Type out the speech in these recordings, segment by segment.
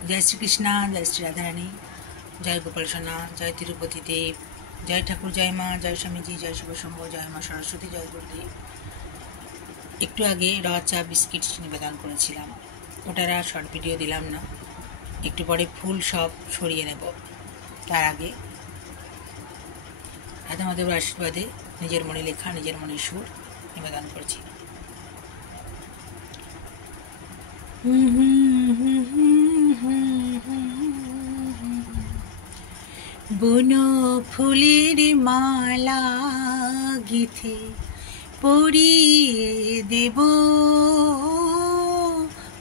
जय श्री कृष्णा, जय श्री राधा रानी, जय गोपाल सोना, जय तिरुपति देव, जय ठाकुर, जय माँ, जय स्वामी जी, जय शिव शंभो, जय माँ सरस्वती, जय गुरुदेव। একটু আগে র চা বিস্কিট নিবেদন করেছিলাম, ওটার আর শর্ট ভিডিও দিলাম না। একটু পরে ফুল সব সরিয়ে নেব। তার আগে রাধা মাধবের আশীর্বাদে নিজের মনে লেখা, নিজের মনের সুর নিবেদন করছি। বন ফুলের মালা গেথে পরিয়ে দেব,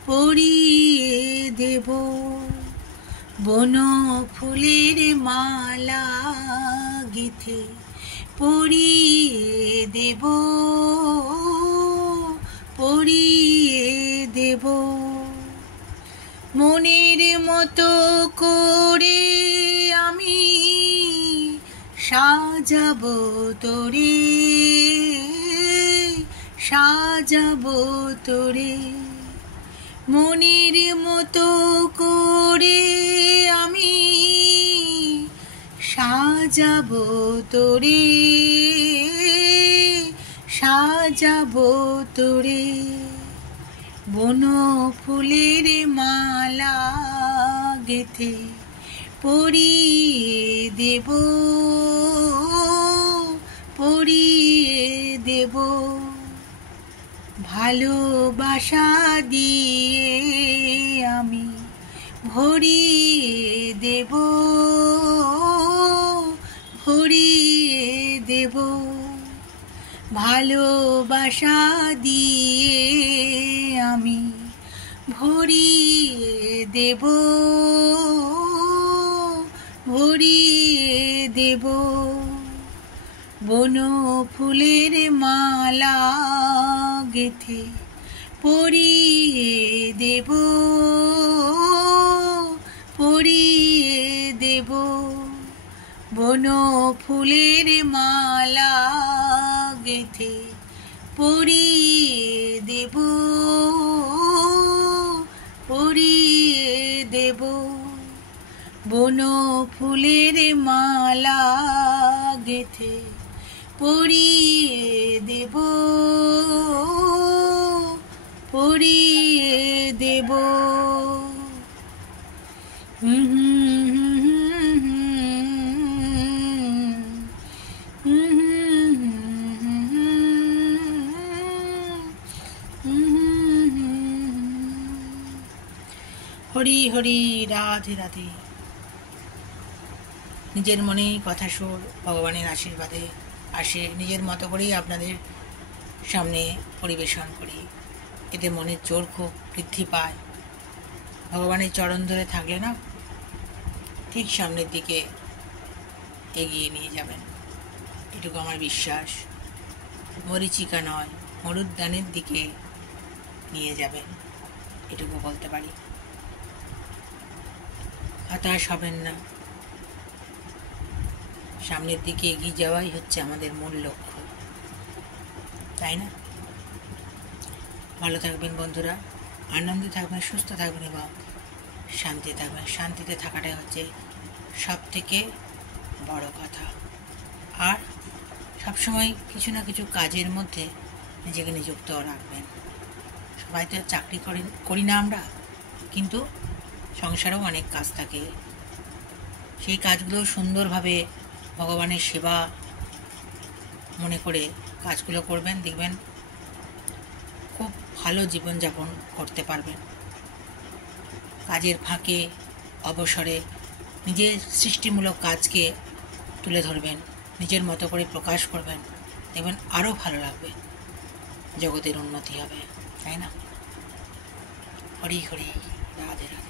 পরিয়ে দেব। বন ফুলের মালা গেথে পরিয়ে দেব, পরিয়ে দেব। মনের মতো করে আমি সাজাবো তোরে, সাজাবো তোরে। মনের মতো করে আমি সাজাবো তোরে, সাজাবো তোরে। বন ফুলের মালা গেথে পরিয়ে দেব, পরিয়ে দেব। ভালোবাসা দিয়ে আমি ভরিয়ে দেব, ভরিয়ে দেব। ভালোবাসা দিয়ে আমি ভরিয়ে দেব, ভরিয়ে দেব। বন ফুলের মালা গেথে পরিয়ে দেব, পরিয়ে দেব। বন ফুলের মালা গেথে পরিয়ে দেব, পরিয়ে দেব। বন ফুলের মালা গেথে পরিয়ে দেব, পরিয়ে দেব। হরি হরি, রাধে রাধে। নিজের মনে কথা সুর ভগবানের আশীর্বাদে আসে, নিজের মতো করেই আপনাদের সামনে পরিবেশন করি। এতে মনের জোর খুব বৃদ্ধি পায়। ভগবানের চরণ ধরে থাকলে না, ঠিক সামনের দিকে এগিয়ে নিয়ে যাবেন, এটুকু আমার বিশ্বাস। মরীচিকা নয়, মরুদ্যানের দিকে নিয়ে যাবেন, এটুকু বলতে পারি। হতাশ হবেন না, সামনের দিকে এগিয়ে যাওয়াই হচ্ছে আমাদের মূল লক্ষ্য, তাই না? ভালো থাকবেন বন্ধুরা, আনন্দে থাকবেন, সুস্থ থাকবেন এবং শান্তি থাকবেন। শান্তিতে থাকাটাই হচ্ছে সব থেকে বড় কথা। আর সবসময় কিছু না কিছু কাজের মধ্যে নিজেকে নিযুক্ত রাখবেন। সবাই তো চাকরি করি না আমরা, কিন্তু সংসারেও অনেক কাজ থাকে। সেই কাজগুলো সুন্দরভাবে ভগবানের সেবা মনে করে কাজগুলো করবেন, দেখবেন খুব ভালো জীবনযাপন করতে পারবেন। কাজের ফাঁকে অবসরে নিজের সৃষ্টিমূলক কাজকে তুলে ধরবেন, নিজের মতো করে প্রকাশ করবেন, দেখবেন আরও ভালো লাগবে, জগতের উন্নতি হবে, তাই না? হরি হরি, রাধে রাধে।